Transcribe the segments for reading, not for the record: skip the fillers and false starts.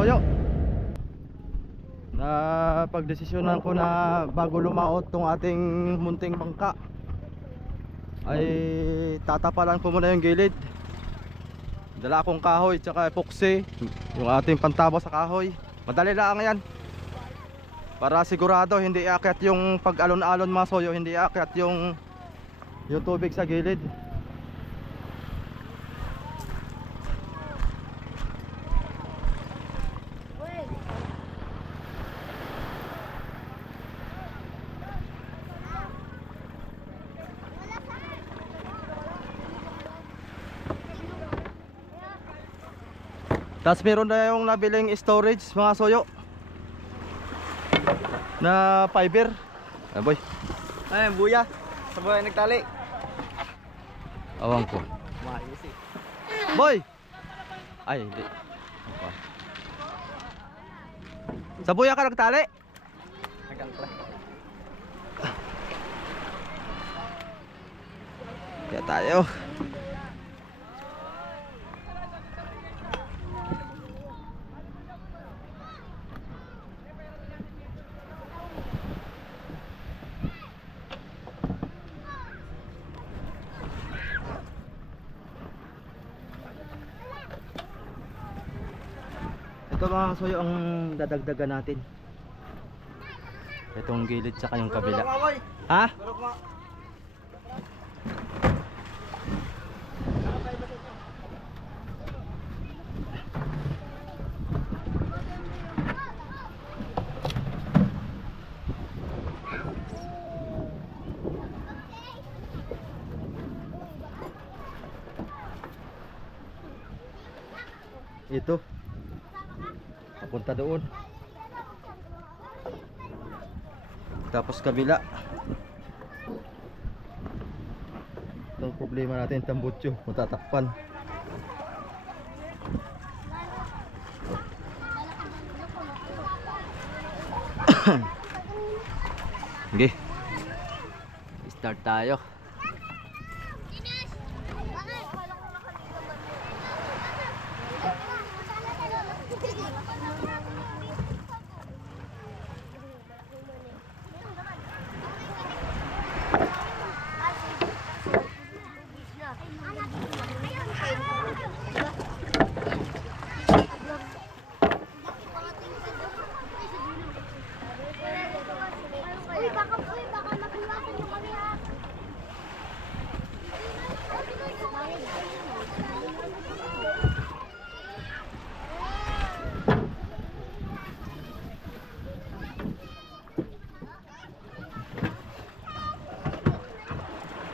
soyo. Na pagdesisyonan ko na bago lumaot tong ating munting bangka ay tatapalan ko muna yung gilid. Dala akong kahoy tsaka epoxy, yung ating pantaba sa kahoy. Madali lang yan. Para sigurado hindi aakyat yung pag-alon-alon mga soyo, hindi aakyat yung tubig sa gilid. Tapos meron na yung nabiling storage mga soyo na fiber. Ah boy. Ay, buya. Sa buya nagtali. Awang ko. Maayos eh. Boy. Ay, hindi. Okay. Sa buya ka nagtali? Nagangkla. Kaya tayo. Ito mga soyo ang dadagdagan natin. Itong gilid tsaka yung kabila. Ha? Ito papunta doon, tapos kabila. Itong problema natin, tambutso, matatakpan. Okay, start tayo.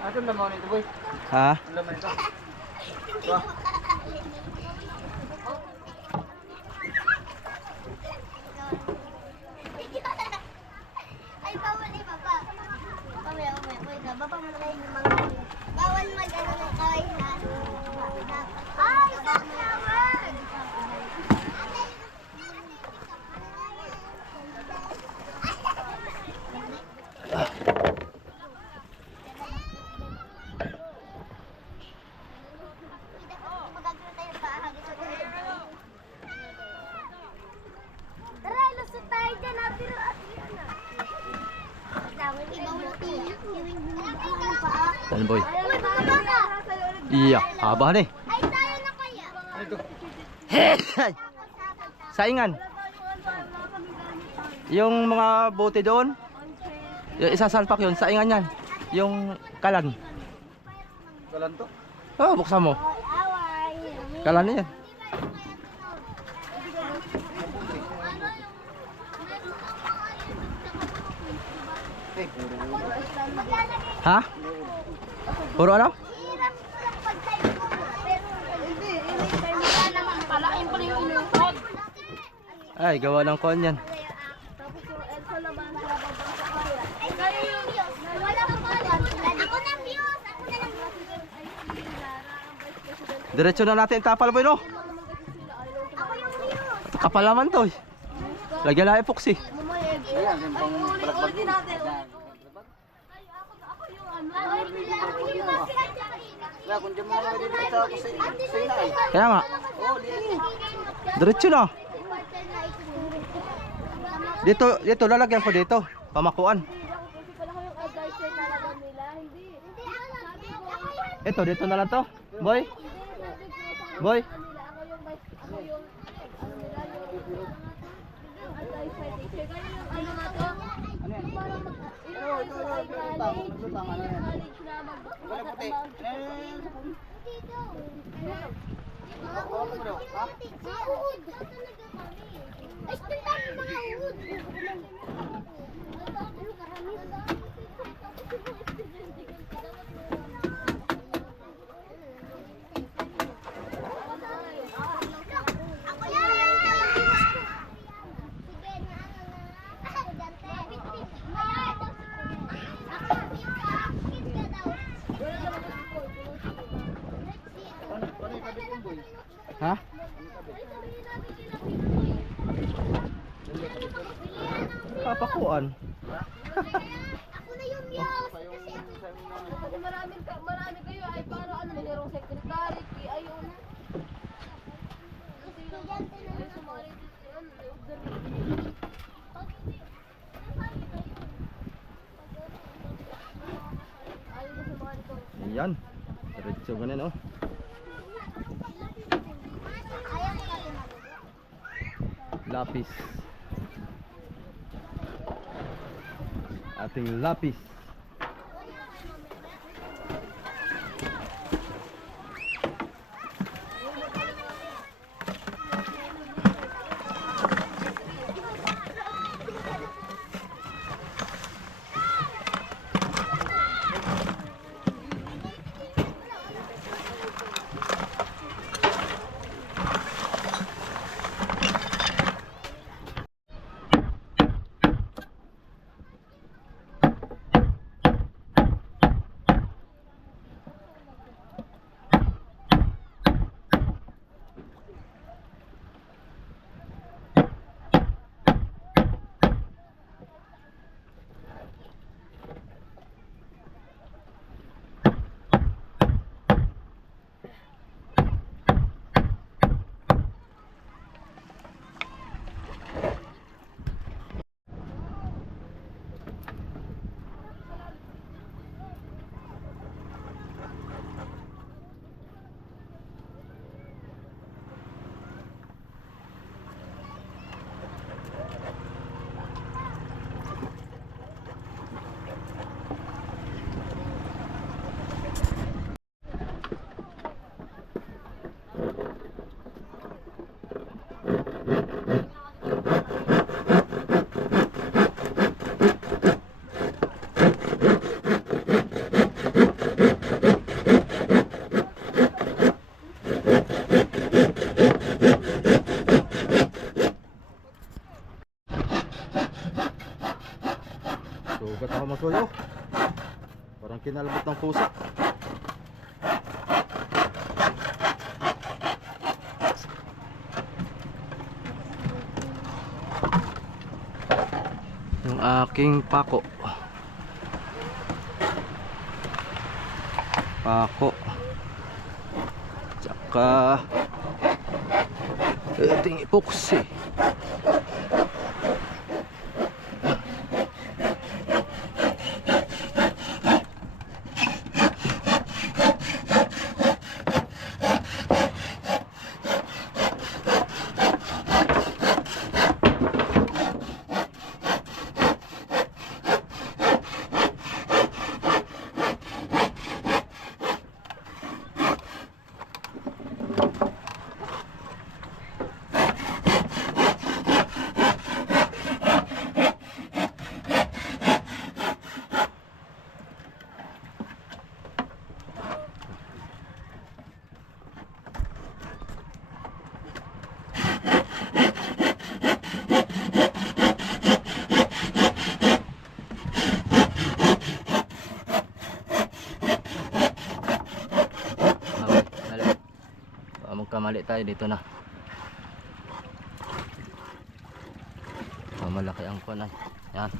Ano naman ito, boy? Ha? Ano naman ito? Wah. Ay, bawal eh, Papa. Baba mo na yung mga bawal mag-ano ng kaway na. Ay, sunflower! Magagano tayo pa hagis sa tara, lusot tayo dyan. Pero Yan boy. Iya, haba nih. ay, tayo na kaya. Ito. Saingan. Yung mga bote doon, yung isasalpak yun, saingan yan. Yung kalan. Kalan to? Oh, buksan mo. Kalan na yan. Eh, Ha? Puro ano? Ay, gawa ng kon yan. Diretso na natin tapal boy no? Kapal naman to. Lagyan na epoxy. ayan, yung pang balakbag. Wala, kung di mo nga dito sa kusina ay. Kaya nga. Oh, di. Diretso na. Dito lalagyan ko dito. Pamakuan. Ito, dito na lang to. Boy. Boy. Ha? Papakuan. Ako na yung yaws. Kung marami kayo ay para ano, mayroong secretary, PIO na. Estudyante na Ay, sumali din si ano, may order. Ayaw na sumali ko. Ayan. Diretso ganun oh. Lapis. Ating lapis. Sugat ako masuyo. Parang kinalabot ng pusa. Yung aking pako. Pako. Tsaka ating epoxy. Magkamali tayo dito na. Malaki ang kuwan ay. Yan.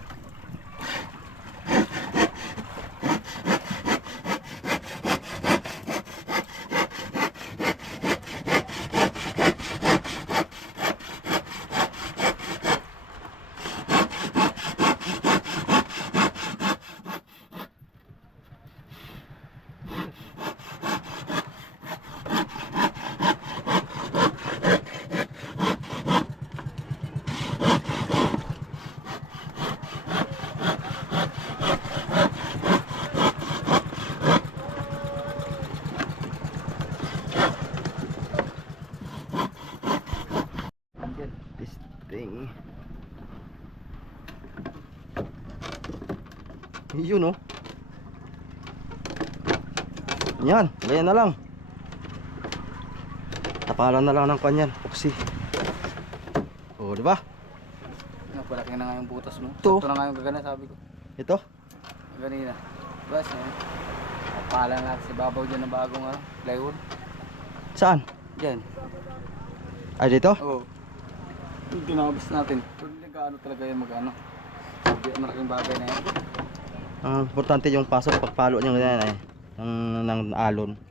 ating yun oh. Yan, ganyan na lang. Tapalan na lang ng kanyan, epoxy. Oh, di ba? Napalaki na nga yung butas mo. Ito. Ito na nga yung gagana sabi ko. Ito. Ganina. Bas eh. Papalan natin si babaw dyan ng bagong plywood. Saan? Dyan. Ay, dito? Oo. Yung ginabas natin. Kung nag-ano talaga yung mag-ano. Malaking bagay na yan. Ang importante yung pasok pagpalo niya ganyan eh. Ng alon. Dun.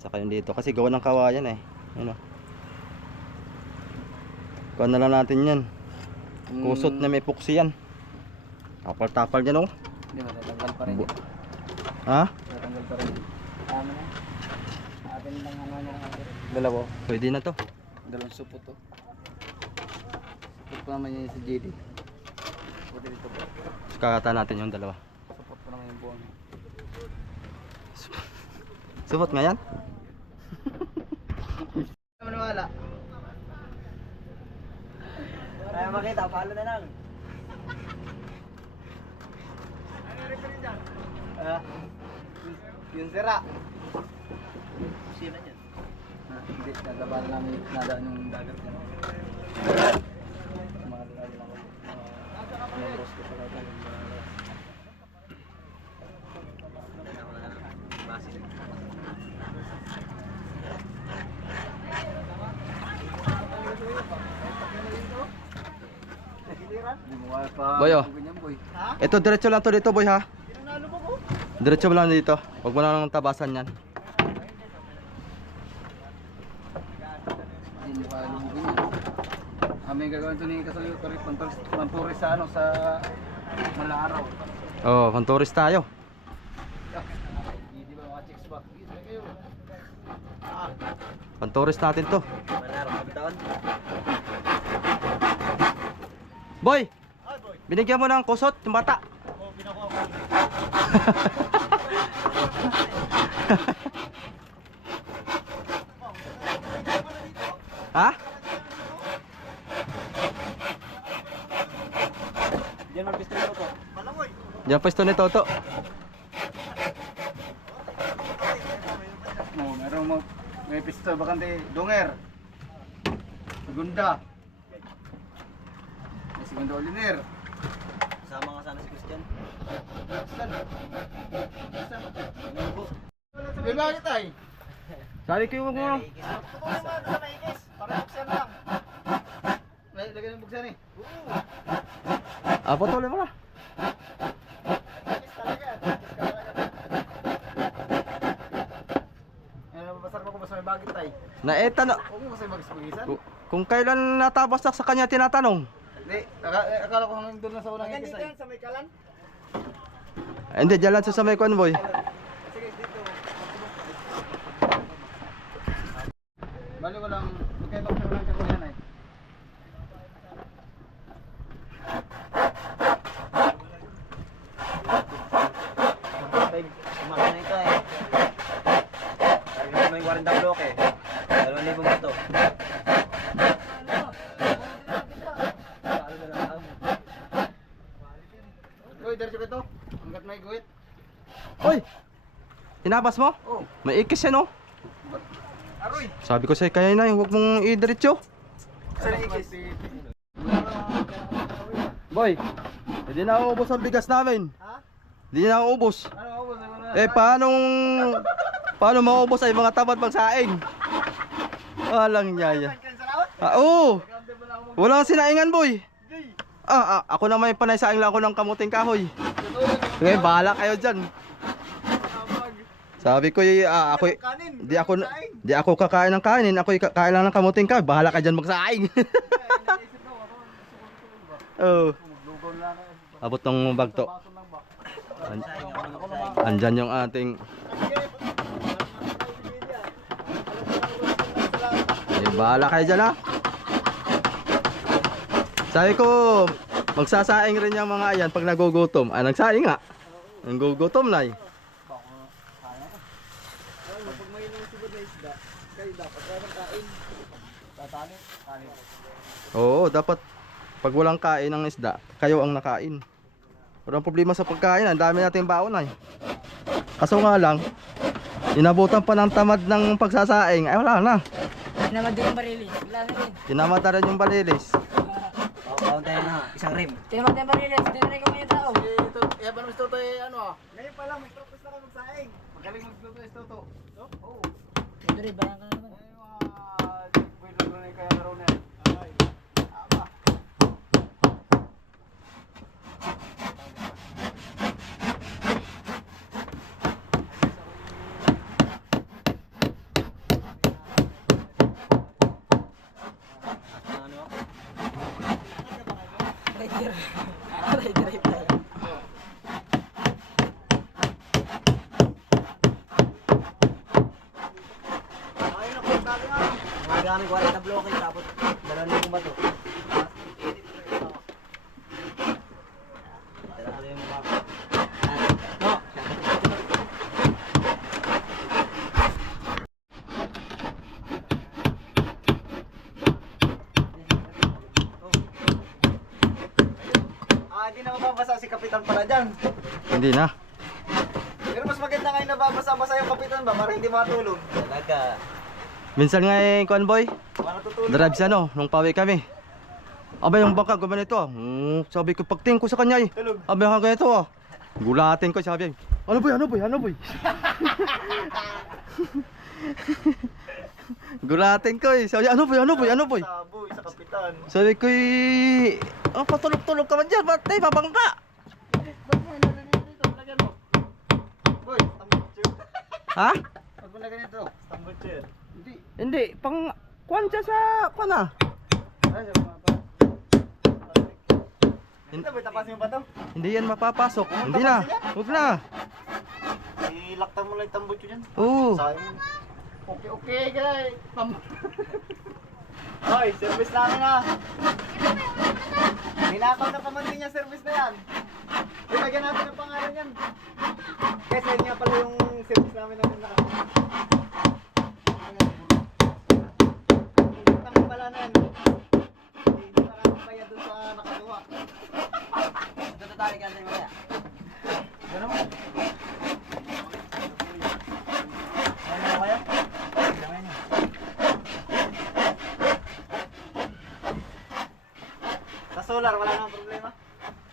Saka yung dito. Kasi gawa ng kawayan eh. Ano? Kuha na lang natin yan. Kusot na may epoxy yan. Tapal-tapal yan oh. Hindi, matatanggal pa rin. Ha? Matatanggal pa rin. Tama na. Atin lang ano na lang. Dalawa. Pwede na to. Dalawang supot to. Supot pa naman yan sa JD. Pwede dito po. Kakata natin yung dalawa. Supot pa naman yung buwang. Subot nga yan? Maniwala. Kaya makita, palo na lang. Yung sira. Sira yan. Hindi, nagabalan namin nadaan yung dagat yan. Mga dagat ako. Mga rosto pala tayo. Boy, oh. Ito diretso lang to dito boy ha. Diretso mo lang dito. Huwag mo lang tabasan yan. Hindi pa lumubin yan. Kami gagawin ito ni Kasayo Panturis sa ano sa Malaaraw. Oh, pantourist tayo. Hindi ba mga chicks ba? Hindi kayo. Pantourist natin to. Malaaraw kapitawan. Boy! Binigyan mo ng kusot yung bata. Oo, pinakuha ko. Ha? Diyan mag-pistol ko to. Malamoy. Diyan pwesto ni Toto. No, meron mo may pistol bakante donger. Segunda. May segunda oliner. Sama nga sana si Christian. May bakit ay? Sali kayo mo. Para buksan lang. Lagyan ng buksan eh. Ah, patuloy mo na. Basar mo kung basta may bagit tay. Naeta na. Huwag mo kasi mag-ispagisan. Kung kailan natabasak sa kanya tinatanong. Hindi, akala ko hanggang doon na sa unang hikis ay. Sa may kalan? Hindi, dyan lang sa may convoy. Sige, dito. Bali ko lang, magkaya ko lang kakulihan ay. Kumaka na ito eh. Talagang may 40 bloke eh. 2,000 ba ito? Uy, diretso ko ito. Hanggat may guhit. Hoy! Tinabas mo? Oh, May ikis yan oh. aroy. Sabi ko sa'yo kaya na, huwag mong idiretso. Saan ang ikis? Boy, hindi na uubos ang bigas namin. Ha? Hindi na uubos. Ano ako? Eh paano maubos ay mga tamad magsaing? Walang nyaya. Ah, oo. Walang sinaingan boy. Ako na may panay saing lang ako ng kamuting kahoy. Sige, bahala kayo dyan. Sabi ko, di ako kakain ng kanin, ako kakain lang ng kamuting kahoy. Bahala ka dyan magsaing. Oh. Abot ng bagto. Andyan yung ating bahala kayo dyan ha. Sabi ko magsasaing rin yung mga yan pag nagugutom. Nagsaing nga. Nagugutom na eh. Pag may nusugod na isda, kayo dapat kain. Tatali. Oo, dapat Pag walang kain ng isda, kayo ang nakain. Walang problema sa pagkain, ang dami nating baon ay. Kaso nga lang, inabutan pa ng tamad ng pagsasaing, ay wala na. Tinamad din yung barilis. Wala na rin. Tinamad na rin yung balilis. Kaunti na, isang rim. Tinamad din yung barilis. Hindi na rin kami yung tao. Kaya ba naman Toto ano ah? Ngayon pa lang, may tapos na ka magsaing. Magaling magluto is Toto. Oo. Ito rin, barang ka na naman. Pwede na kaya naroon na. Ay. Tama. Rider. Rider tayo. Magamit 40 bloke tapos 2,000 bato. Dala ko yung mga. No. Di na mababasa si Kapitan pala dyan. Hindi na. Pero mas maganda ngayon nababasa-basa yung Kapitan ba para hindi matulog. Talaga. Minsan nga eh, kuan boy, Para tutulog. drive sa ano, nung pawi kami. Abay yung bangka, gumanito ah. Sabi ko, pagtingin ko sa kanya eh. Tulog. Abay nga ganito ah. Gulatin ko, sabi ano boy, ano boy, ano boy. Gulatin ko eh. Sabi ano boy, ano boy, ano boy. Saboy sa Kapitan. Sabi ko eh, patulog-tulog ka man dyan, ba't tayo mabangka? Boy, tambot chair. Ha? Pag mo na ganito. Tambot chair. Hindi. Hindi, pang kuan siya sa kuan ah. Ay, sa mga pa. Hindi ba tapasin mo ba to? Hindi yan mapapasok. Hindi na, huwag na. Ilaktan mo lang yung tambot yun yan. Oo. Sayang. Okay, guys. Hoy, service namin na. Ninakaw na pamangkin niya service na yan. Ilagyan natin ang pangalan yan. Kasi niya pala yung service namin na nila. Tangin pala na yan. Hindi na kami kaya dun sa nakagawa. Ito tatali ka natin mamaya. Ano mo? Ano mo kaya? Sa solar, wala nang problema.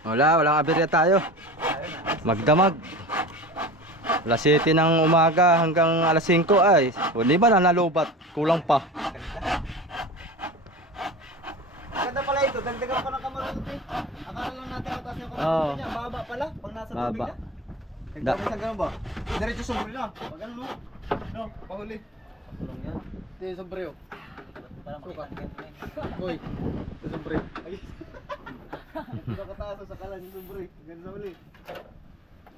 Walang aberya tayo. Magdamag. Alas 7 ng umaga hanggang alas 5 ay. Hindi ba na nalubat? Kulang pa. Ganda pala ito, dagdagan pa ng kamarote. Akala lang natin mataas yung kamarote Oo. niya. Baba pala, pag nasa Baba. tubig niya. Nagdami sa ganun ba? Diretso sumuli na. Pag ano no? No, pahuli. Ito yung sombrero. Parang Suka. Uy, ito yung sombrero. Ay. Ito kataas sa kalan yung sombrero. Ganda sa huli.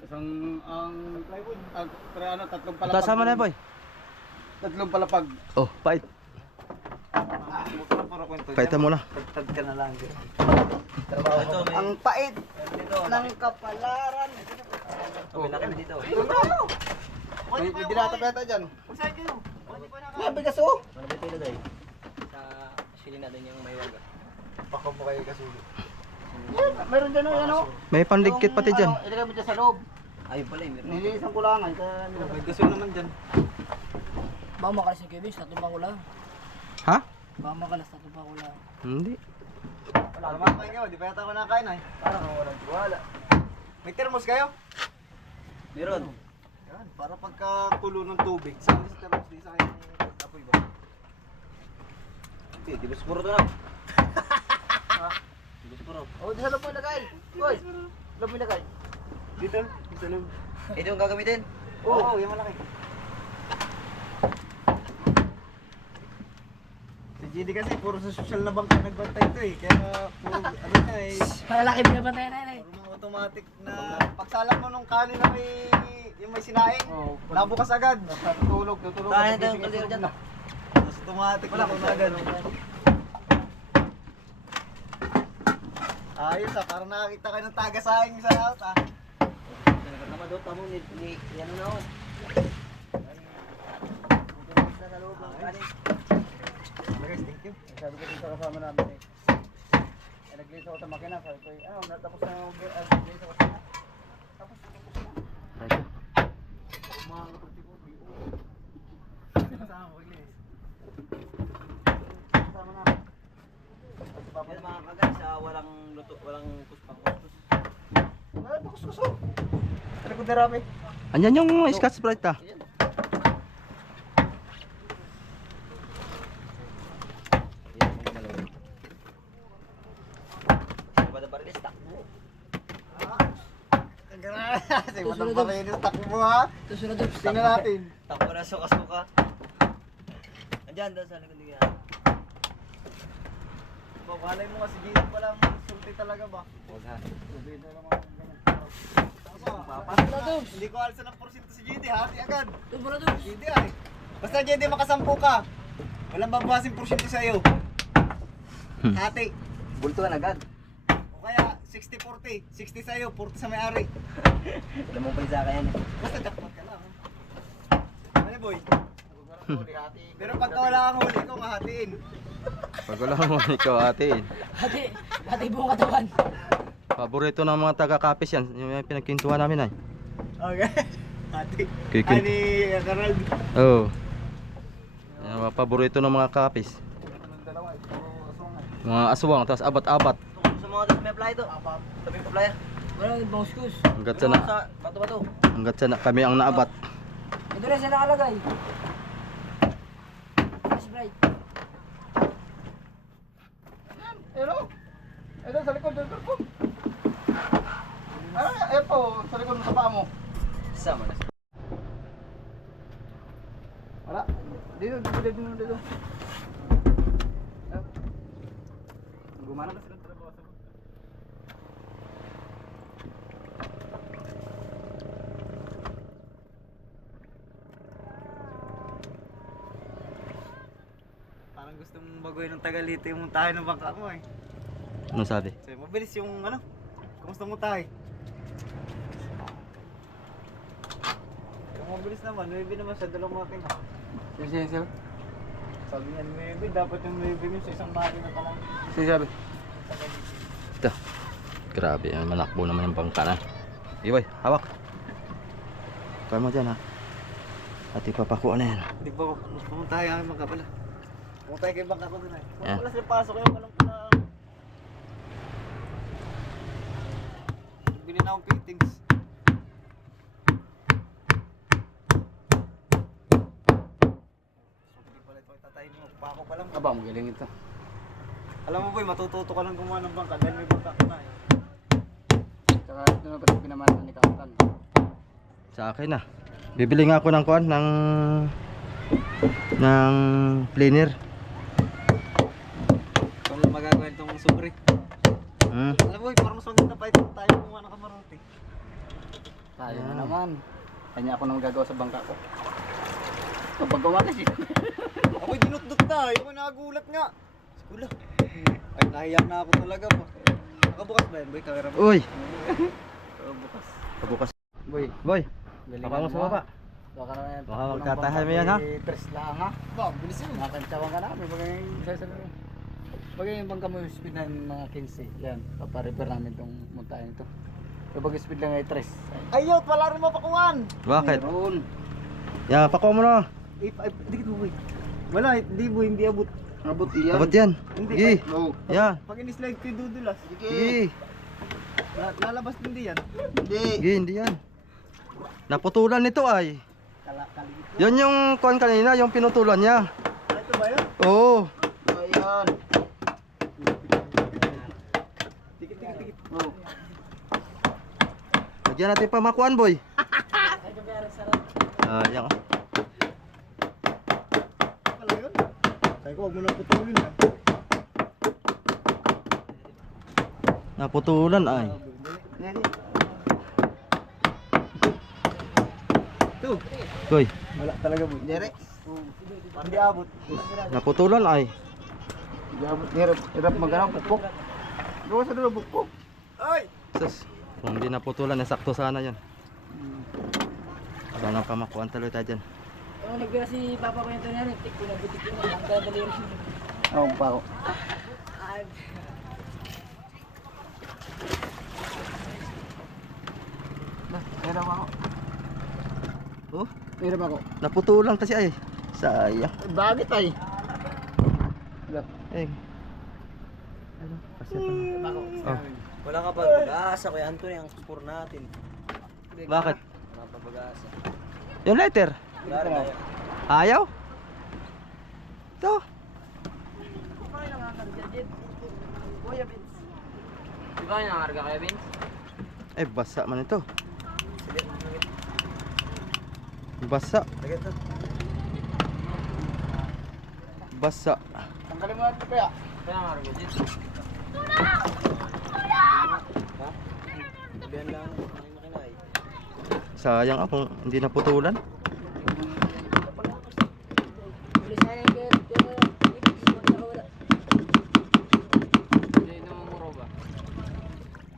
Isang ang plywood. Pero ano, tatlong palapag. Tasama na boy. Tatlong palapag. Oh, pait. Huwag ka na puro kwento dyan. Paitan mo na. Tagtad ka na lang. Trabaho Ito, ko. may- Ang pait Dito. ng kapalaran. May na kami dito. May dilata pa yata dyan. Saan kayo? Grabe ka so. Malapit tayo doon. Sa sili natin yung may waga. Baka mo kayo kasulo. Meron dyan yung ano? May panligkit pati dyan. Ilagay mo dyan sa loob. Ayun pala eh. Meron. Nililis ang kulangan. May kasulo naman dyan. Baka makalas yung kibis. Tatubang ko lang. Ha? Baka makalas. Tatubang ko lang. Hindi. Wala naman kayo. Di pa yata ako nakain ay. Parang walang tiwala. May thermos kayo? Meron. Yan. Para pagkakulo ng tubig. Saan sa thermos? Di sa kayo apoy ba? Hindi, di ba siguro ito na? Di ba siguro? Oh, di sa loob mo ilagay. Uy, loob mo ilagay. Dito? Sa loob. Ito yung gagamitin? Oo, yung malaki. Si GD kasi puro sa social na bangka nagbantay ito eh. Kaya puro ano na eh. Malalaki binabantay na yun eh. Puro mga automatic na pagsalang mo nung kanin na may yung may sinaing, nabukas agad. Tutulog. Kaya ito yung kaldero dyan. Tapos automatic na agad. Ayos ah, parang nakakita kayo ng taga-saing sa house ah. Tama doon, tamo ni ano na ako. Sa loob ng kanin. Guys, thank you. Sabi ko dito kasama namin eh. Nag-glaze ako sa makina. Sabi ko, natapos na yung glaze ako sa makina. Tapos, Right. mga kapag-tikuti. Sinasama ko glaze. Kasama na. Yan mga kagas, walang luto, walang kuspang-kustos. Nakuskuso. Ano ko darapi? Andyan yung Scotch Brite ah. Yan. Yan, ang malawin. Diba na barilis, takbo. Kasi walang barilis, takbo ha. Susunod Tingnan natin. Takbo na suka-suka. Andyan, doon sa likod niya. Malay mo kasi dito palang sulti talaga ba? Huwag ha. Dito naman ganun. Hindi ko alsa ng porsyento si JD, hati agad. JD ay. Basta JD makasampu ka. Walang babasing porsyento sa'yo. Hati. Bultuhan agad. O kaya 60-40. 60 sa'yo, 40 sa may-ari. Alam mo pa yung saka yan eh. Basta jackpot ka lang. Ano boy? Pero pagka wala kang huli, ikaw nga hatiin. Pag wala mo ikaw atin. Hati buong katawan. Paborito ng mga taga-kapis yan. Yung pinagkintuhan namin ay. Okay. Hati. Kikin- Ay ni Carol. Oo. Yung mga paborito ng mga kapis. Mga aswang, tapos abat-abat. Sa mga may apply ito. Tabi yung apply. Wala yung banguskus. Hanggat sa na, Bato-bato. hanggat sa na, kami ang naabat. Ito rin siya nakalagay. Flash bright. Hello? Ito sa likod, dito po. Ito, sa likod mo sa paa mo. Sama na. Wala. Dito. Gumana na sila trabaho sa loob. Parang gustong baguhin ng Tagalite yung muntahe ng bangka mo eh. Ano sabi? So, mabilis yung ano? Kumusta muntahe? Kung mabilis naman, maybe naman sa dalawang makina. Sino? Sabi niya, maybe dapat yung maybe mo sa isang makina pa lang. Sino sabi? Ito. Grabe, manakbo naman yung bangka na. Iway, hawak. Kaya mo dyan ha. At ipapakuha na yan. Hindi pa ako, pumunta tayo ang bangka pala. Pumunta tayo kay bangka ko dun ay. Yeah. Wala sila pasok kayo, walang pala. Bili na akong fittings. Hindi pala ito itatayin mo, pako pa lang. Aba, magaling ito. Alam mo boy, matututo ka lang gumawa ng bangka dahil may bangka ka na eh. Tsaka ito na pala pinamanan ni Kapitan. Sa akin na. Bibili nga ako ng kuan ng planer. Kung magagawa itong sobre. Alam mo boy, parang mas maganda pa ito tayo gumawa ng kamarote. Tayo Ah. na naman. Kanya ako nang gagawa sa bangka ko. Kapag gumana siya. Ako'y dinutdut na, yung nagulat nga. Sigula. Ay, nahiyak na ako talaga po. Nakabukas ba yan, boy? Kamera mo? Uy! Nakabukas. Pabukas. Boy, Boy, galingan baka mo sa baba. Baka na yan. Baka magtatahan mo yan, ha? Tres lang ha. Ba, bilis yun. Nakakantsawan ka namin. Bagay yung bagay yung bangka mo yung speed ng mga 15. Yan, paparepair namin itong muntahan ito. Kapag speed lang ay 3. Ayot, wala rin mapakuan. Bakit? Meron. Yan, pakuha mo na. Dikit mo, boy. Wala, hindi boy, hindi abot. Abot iyan. Abot yan. Hindi. Sige. No. Yan. Pag in-slide ko yung dudulas. Sige. Lalabas din yan. Sige, hindi yan. Naputulan nito ay. Kaligit. Yan yung kuan kanina, yung pinutulan niya. Ito ba yun? Oo. Ayan. Dikit. Oh. Lagyan natin pa makuan, boy. Yan. Pala yun? Sabi ko, huwag mo nang putulin ha. Naputulan ay. Ito. Boy, Wala talaga boy. Direct. Hindi abot. naputulan ay. Hirap maganaw pukpok. Gawa sa dulo bukpok. Ay! Sus, kung hindi naputulan, sakto sana yan. Sana pa makuha tuloy tayo dyan. Ang nagbira si Papa ko yung ito niya, tik ko na butik yun. Ang dadali yun. Oo, pa ako. Meron ako. Oh, Meron ako. naputulang kasi ay. Sayang. Bakit ay? Eh. Ano? Kasi Oh. Wala ka pag mag-aasa, Kuya Anthony, ang kupur natin. Bakit? Wala pa mag-aasa. Yung letter? Wala rin ayaw. Ayaw? Ito. Di ba yung nangarga kaya, Vince? Eh, basa man ito. Basa. Lagay ito. Basa. Tanggalin mo natin kaya. Kaya nangarga dyan. Ha? Sabihan lang ang makina eh. Sayang ako, hindi naputulan. Hindi namumuro ba?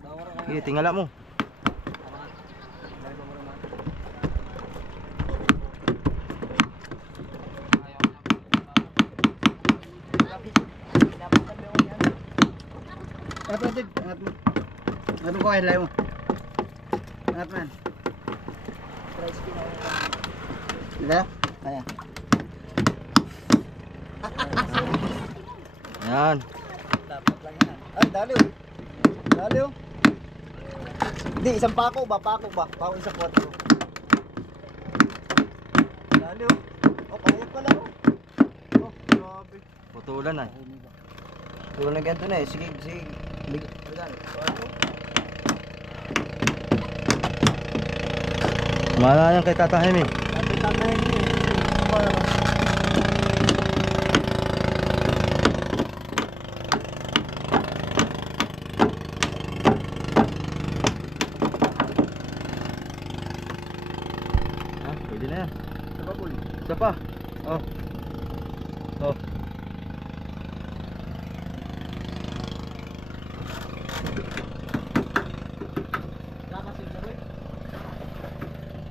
Namumuro ka. Sige, tingala mo. Angat mo, Jed. Angat mo. Angat mo ko, highlight mo. Angat man. Diba? Kaya. Yan. Dapat lang yan. Ay, daliw. Daliw. Hindi, isang pako ba? Pako ba? Pako isang kwarto. Daliw. Oh, payag pala oh. Oh, grabe. Putulan ay. Wala na ganito na eh. Sige, sige. Mana yan kay Tata Jaime. Dati tatayin niyo. Ha, pwede na yan. Diba, Boy? Isa pa. Oh. Oh.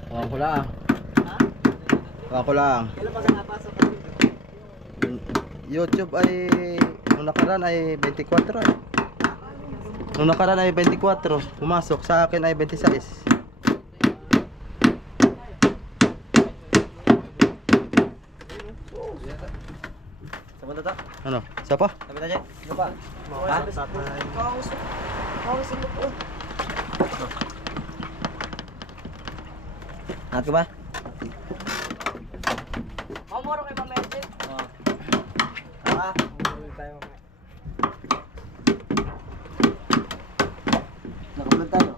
Tawag ko lang. Tawag ko lang. Kailan pa ka napasok ka dito? YouTube ay nung nakaraan ay 24 ay. Nung nakaraan ay 24, pumasok sa akin ay 26. Sama na ta? Ano? Isa pa? Sabi na dyan? Ano ba? Ha? Angat ka ba? Mamuro kay Mamaya. Oo. Ah, umuwi tayo mamaya. Nakablog tayo.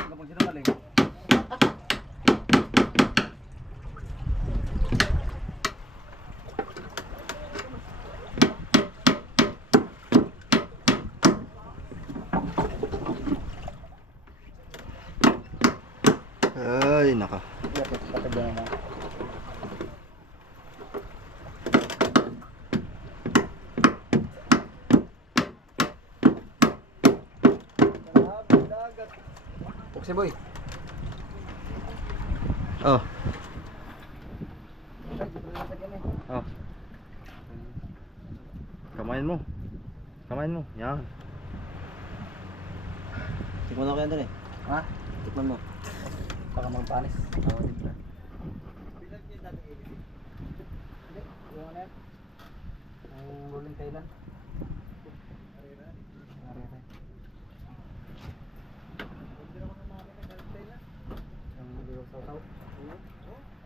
Ano pang sinungaling? Ay, naka. Lapit, patagyan na. Si Boy. Oh. Oh. Kamain mo. Kamain mo. Yan. Tikman ako yan dun eh. Ha? Tikman mo. Baka magpanis. Oo, tikman. Yung ano yan? Ang rolling Thailand.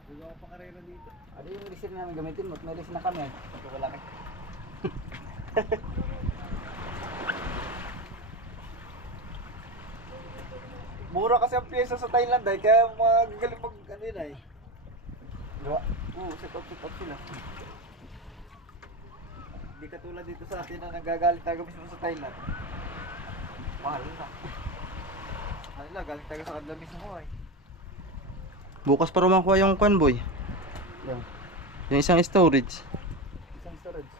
Hindi ako pakarera dito. Ano yung resin namin gamitin mo? May resin na kami. Ito ko laki. Mura kasi ang pyesa sa Thailand ay kaya magagaling mag ano yun ay. Gawa. Oo, set up sila. Hindi katulad dito sa atin na nagagalit tayo mismo sa Thailand. Mahal na. Mahal na, galing tayo sa kanila mismo ay. Bukas pa rin makuha yung convoy. Yung Yung isang storage. isang storage.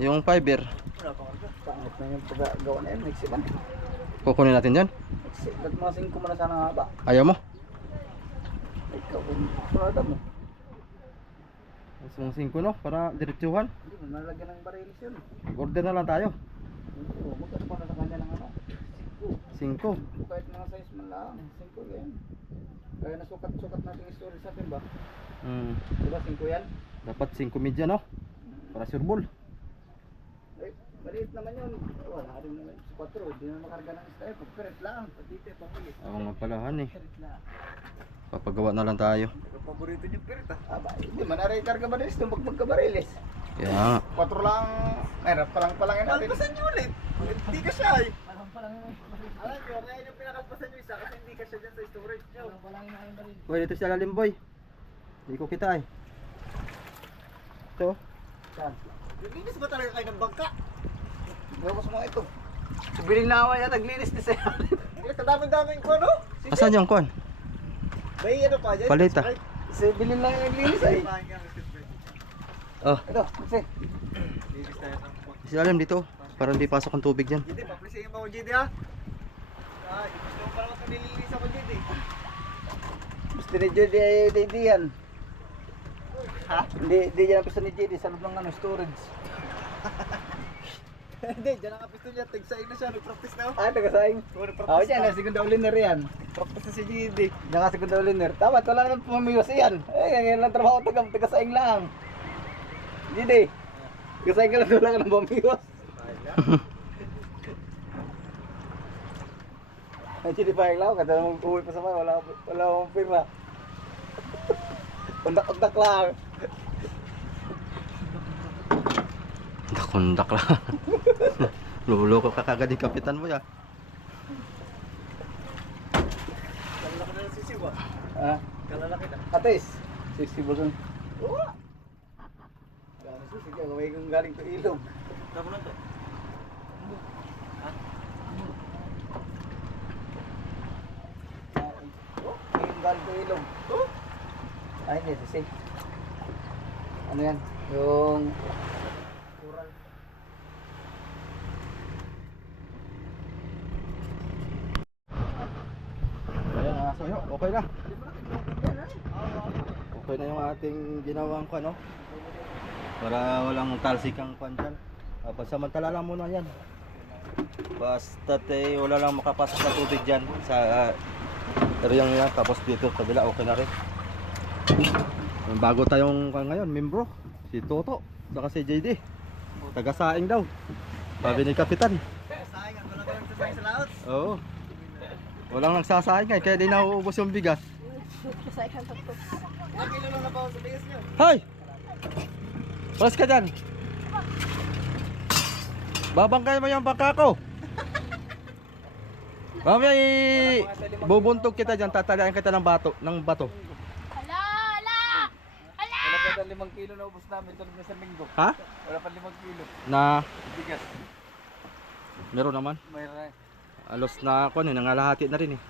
Yung fiber. Wala pa karga. Pangit na yung paggawa na yun. Nagsipan. Kukunin natin dyan. Nagsipan. Masing ko muna sana nga ba? Ayaw mo? Ikaw kung surada mo. Mas mga 5 no? Para diretsuhan. Hindi mo nalagyan ng barilis yun. Order na lang tayo. Oo, magkano pa na sa kanya ng ano? 5. Kahit mga size man lang, 5 yan. Kaya nasukat-sukat natin yung storage natin ba? Diba 5 yan? Dapat 5 media no? Para sure ball. Eh, maliit naman yun. Wala rin naman sa 4, hindi na makarga ng style. Pagpirit lang, pagdito, pagpilit. Ako nga palahan eh. Pirit lang. Papagawa na lang tayo. Paborito niyo pirit ah. Aba, hindi man narin karga barilis nung magkabarilis. Kaya nga. 4 lang, meron palangin natin. Kalpasan niyo ulit. Hindi ka siya eh. Palangin natin. Alam niyo, kaya yung pinakalpasan niyo isa kasi hindi ka siya dyan sa storage niyo. Palangin natin barilis. Boy, dito sa lalim boy. Hindi ko kita eh. Ito. Saan? Linis ba talaga kayo ng bangka? Gawin ko mga ito. Biling na ako yan, naglinis din sa'yo. Kadaming-daming ko, no? Asan yung kwan? May ano pa dyan? Palita. Bilin lang yung naglinis ay. Oh, Ito, kasi. Linis tayo ng bangka. sa lalim dito. Para hindi pasok ang tubig dyan. Hindi, paplisigin mo ako, JD ha? Ay, gusto mo pa naman ito nililinis ako, JD. Gusto ni Judy ay hindi yan. Ha? Hindi yan ang gusto ni Judy sa loob ng storage. Hindi, dyan ang kapisto niya. Tigsain na siya, nag-practice na ako. Ay, tagasaing. Oo, nag-practice Ako dyan, na. segunda uliner yan. Practice na si JD. Diyan ka segunda uliner. Tama, wala naman pumamiyos yan. Ngayon lang trabaho tagasaing lang. Judy, tagasaing ka lang, wala ka ng pumamiyos. Ay, Judy, pahing lang. Kada namang uwi pa sa bahay, wala akong pira. Undak-undak lang. Dakundak lang. Luloko ka kagad yung kapitan mo ya. Kalalaki na ng sisiw ah. Ah, Kalalaki na. atis. 60 ba dun? Oo. Gano'n susi ka, gawin kong galing to ilog. Tama na to. Gawin kong galing to ilog. Ay, hindi, susi. Ano yan? Yung... Coral. Ayan mga soyo, okay na. Okay na yung ating ginawang kwan, no? Para walang talsikang kwan dyan. Pansamantala lang muna yan. Basta wala lang makapasok na tubig dyan sa areang yan. Tapos dito kabila okay na rin. Bago tayong kwan ngayon, membro. Si Toto, saka si JD. Taga-saing daw. Sabi ni Kapitan. Sayang, at wala ka lang sasayang sa laot. Oo. Walang nagsasaing nga, kaya di nauubos yung bigas. Ilang kilo lang na ba sa bigas niyo? Hoy! Palas ka dyan! Babangkay mo yung bangka ko! Mamaya bubuntog kita dyan, tatalian kita ng bato. Wala pa 5 kilo na ubos namin tulad na sa linggo. Ha? Wala pa 5 kilo. Na, Bigas. meron naman. Mayroon na. Alos na ako nangalahati na rin eh.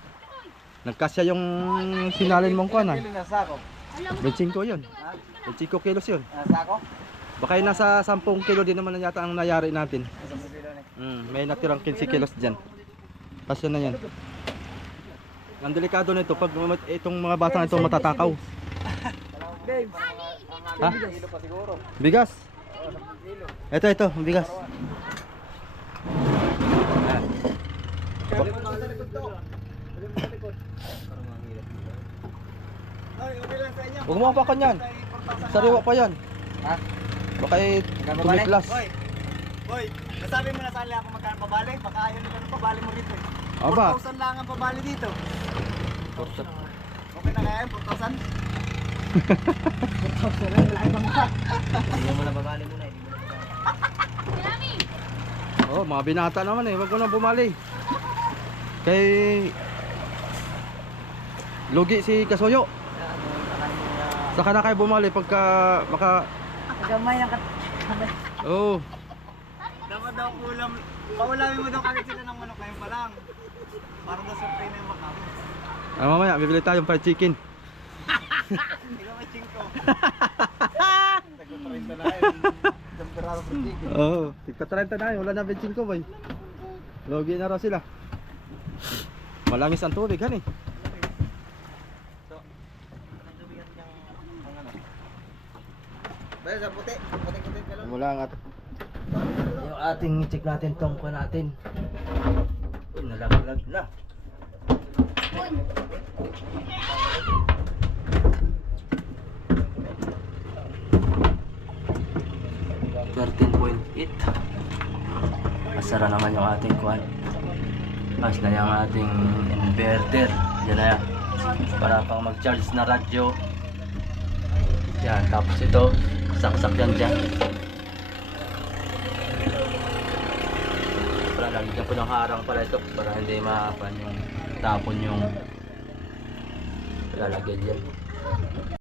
Nagkasya yung sinalin mong kuan Ilang kilo na sako? 25 yun. Ha? 25 kilos yun. Sako? Baka yung nasa 10 kilo din naman na yata ang nayari natin. 10 kilo na. May natirang 15 kilos dyan. Kasya na yan. Ang delikado nito pag itong mga batang ito matatakaw. Dave, Ha? 10 kilo pa siguro. Bigas. Oo, 10 kilo. Ito, bigas. Kaya mo sa likod to. Kaya mo sa likod. Ay, okay lang sa inyo. Huwag mo pa kanyan. Sariwa pa yan. Ha? Baka tumiklas. Boy, boy, nasabi mo na saan lang ako magkano pabali? Baka ayaw nila ng pabali mo rito eh. Aba. 4,000 lang ang pabali dito. Okay na kaya 4,000? Oh, mga binata naman eh. Wag mo nang bumali. Kay lugi si Kasoyo. Saka na kayo bumali pagka maka Gamay ang oh, Dapat daw ulam. Paulamin mo daw kagad sila ng manok ngayon pa lang. Para daw surpay na yung makamo. mamaya bibili tayong fried chicken. Ikaw may chingko. Tag-30 na yun. Temperado for chicken. Oo, tigka 30 na yun. Wala na 25 boy. Lugi na raw sila. Malangis ang tubig, han eh. Dahil sa puti. Puti-puti ka lang. Mula nga yung ating check natin tong kuha natin. Uy, nalaglag na. Uy. 13.8. Masara naman yung ating kuhan. Mas na yung ating inverter. Yan na yan. Para pang mag-charge na radyo. Yan, tapos ito, saksak yan dyan. Para lalagyan po ng harang pala ito. Para hindi maapan yung tapon yung lalagyan dyan.